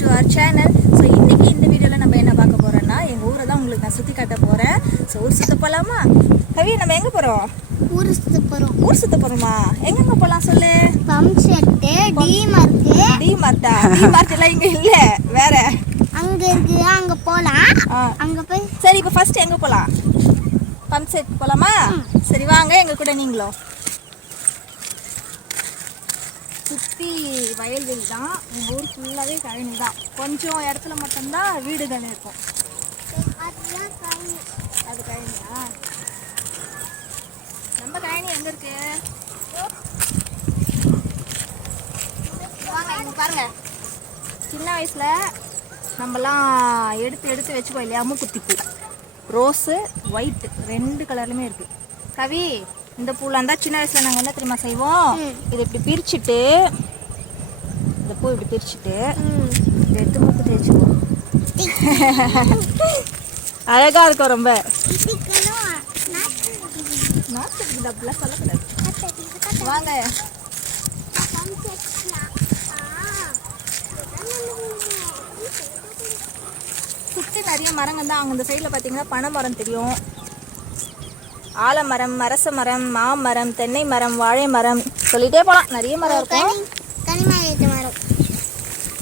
To our channel. So இன்றைக்கி இந்த வீடியோவில் நம்ம என்ன பார்க்க போகிறோன்னா எங்கள் ஊரை தான் உங்களுக்கு நான் சுற்றி காட்ட போகிறேன். ஸோ ஊர் சுற்ற போகலாமா? கவி, நம்ம எங்கே போகிறோம்? ஊர் சுற்ற போகிறோம். ஊர் சுற்ற போகிறோமா? எங்கெங்கே போகலாம் சொல்லு. Pump set, D mark. டி மார்ட்டா? டி மார்ட்டெல்லாம் இங்கே இல்லை, வேற அங்கே இருக்கு, அங்கே போகலாம். அங்கே போய் சரி, இப்போ ஃபர்ஸ்ட் எங்கே போகலாம்? பம்ப் செட் போகலாமா? சரி வாங்க எங்கள் கூட நீங்களும். சுற்றி வயல்வெளி தான், எங்கள் ஊர் ஃபுல்லாகவே கழனி தான். கொஞ்சம் இடத்துல மட்டும்தான் வீடுகள் இருக்கும். அது கழனியா? நம்ம கழனி எங்கே இருக்கு? வாங்க இங்கே பாருங்க. சின்ன வயசில் நம்மலாம் எடுத்து எடுத்து வச்சுக்கோ இல்லையா, மூக்குத்திப்பூ, ரோஸு ஒயிட்டு, 2 கலர்லையுமே இருக்குது. கவி, இந்த பூலாம் இருந்தால் சின்ன வயசில் நாங்கள் என்ன தெரியுமா செய்வோம்? இதை இப்படி பிரிச்சுட்டு, இந்த பூ இப்படி பிரிச்சுட்டு இதை எடுத்து மூக்கு தேய்ச்சிக்குவோம். அழகாக இருக்கும் ரொம்ப. அப்படிலாம் சொல்லக்கூடாது. வாங்க. சுற்றி நிறைய மரங்கள் தான். அங்கே இந்த சைடில் பார்த்தீங்கன்னா பனை மரம் தெரியும், ஆலமரம், அரச மரம், மாமரம், தென்னை மரம், வாழை மரம், சொல்லிட்டே போகலாம். நிறைய மரம் இருக்கும்.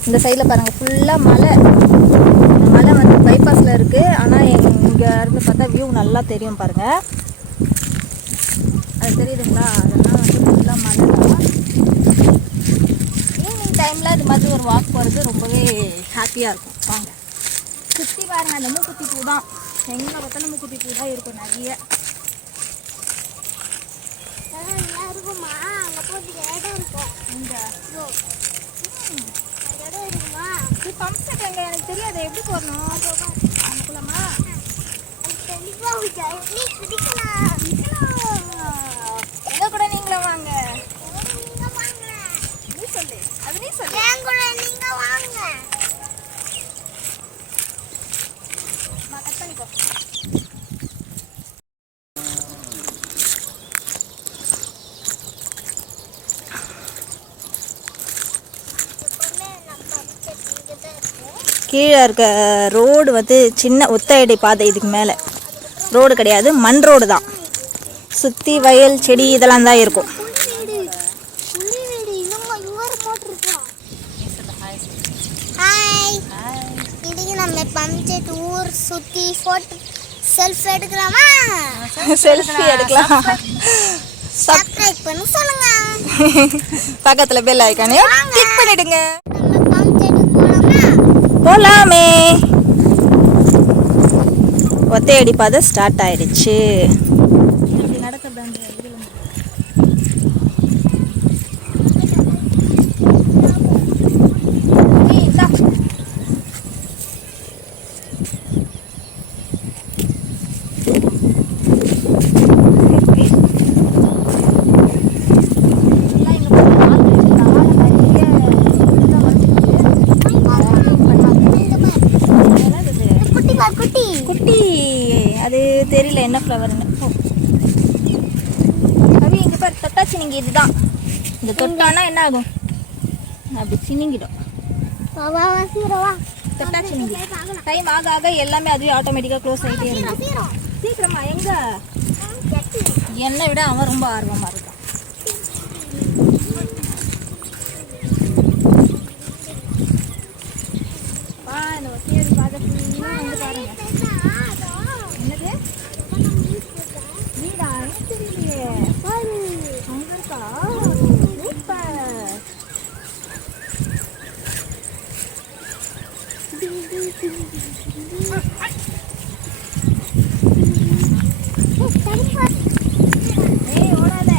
இந்த சைடில் பாருங்கள் ஃபுல்லாக மலை. இந்த மலை வந்து பைபாஸில் இருக்குது. ஆனால் இங்கே இருந்து பார்த்தா வியூ நல்லா தெரியும் பாருங்கள். அது தெரியுதுங்களா? அதெல்லாம் வந்து ஃபுல்லாக மலை தான். ஈவினிங் டைமில் இது மாதிரி ஒரு வாக் போகிறது ரொம்பவே ஹாப்பியாக இருக்கும். வாங்க சுற்றி பாருங்கள். அந்த மூக்குத்தி பூ தான், எங்கே பார்த்தாலும் மூக்குத்தி பூ தான் இருக்கும் நிறைய. பம்ப் செட் எங்க? எனக்கு தெரியாது, எப்படி போடணும்? அனுப்பலாமா? எங்க கூட நீங்களும் வாங்க. நீ சொல்லு, அது நீ சொல்லு. கட் பண்ணிக்கோ. கீழே இருக்க ரோடு வந்து சின்ன ஒத்தையடி பாதை. இதுக்கு மேலே ரோடு கிடையாது, மண் ரோடு தான். சுற்றி வயல், செடி இதெல்லாம் தான் இருக்கும். ஊர் சுற்றி ஃபோட்டோ செல்ஃபி எடுக்கலாமா? செல்ஃபி எடுக்கலாம். சப்ஸ்கிரைப் பண்ண சொல்லுங்க. பக்கத்துல பெல் ஐகானையும் கிளிக் பண்ணிடுங்க. போலாமே. ஒத்தையடி பாதை ஸ்டார்ட் ஆயிடுச்சு. குட்டி அது தெரியல என்ன ஃப்ளவர்னு. கவி இங்கே பாரு, தொட்டாச்சு நீங்கள். இதுதான், இந்த தொட்டானா என்ன ஆகும்? அப்படி சின்னிங்கிடும். தொட்டாச்சு நீங்கள். டைம் ஆக ஆக எல்லாமே அதுவே ஆட்டோமேட்டிக்காக க்ளோஸ் ஆகிட்டே இருக்கும். சீக்கிரமா. எங்க என்னை விட அவன் ரொம்ப ஆர்வமாக இருக்கான். இந்த ஒத்தையடி பாதை ஃபுல்லாக வந்து பாருங்க. என்னது வீடா? எனக்கு தெரியலையே. அங்கே இருக்கா? ஏய் ஓடாத.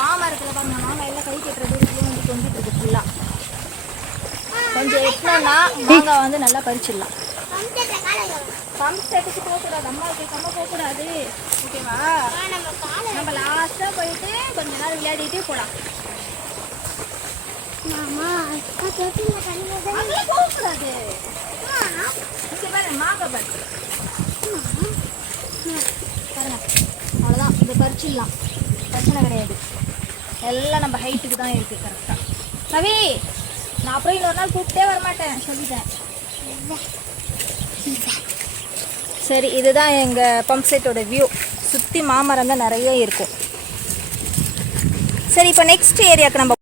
மாமரத்தில் பாருங்க, மாமா எல்லாம் கை கட்டுறது வந்து கொஞ்சிட்டு இருக்கு ஃபுல்லாக. கொஞ்சம் எட்டணும்னா மாங்காய் வந்து நல்லா பறிச்சிடலாம். பம்ப் செட்டுக்கு போகக்கூடாது, அம்மாவுக்கு நம்ம போகக்கூடாது, ஓகேவா? நம்ம லாஸ்ட்டாக போயிட்டு கொஞ்ச நேரம் விளையாடிட்டு போகலாம். அதெல்லாம் போகக்கூடாது. இங்கே பாரு, மாங்காய் பாரு. பாருங்க, அவ்வளோதான். இதை பறிச்சிடலாம், பிரச்சனை கிடையாது. எல்லாம் நம்ம ஹைட்டுக்கு தான் இருக்குது கரெக்டாக. கவி, நான் அப்புறம் இன்னொரு நாள் கூப்பிட்டே வரமாட்டேன், சொல்லிட்டேன். சரி, இதுதான் எங்கள் பம்ப் செட்டோட வியூ. சுற்றி மாமரம் தான் நிறைய இருக்கும். சரி, இப்போ நெக்ஸ்ட் ஏரியாவுக்கு நம்ம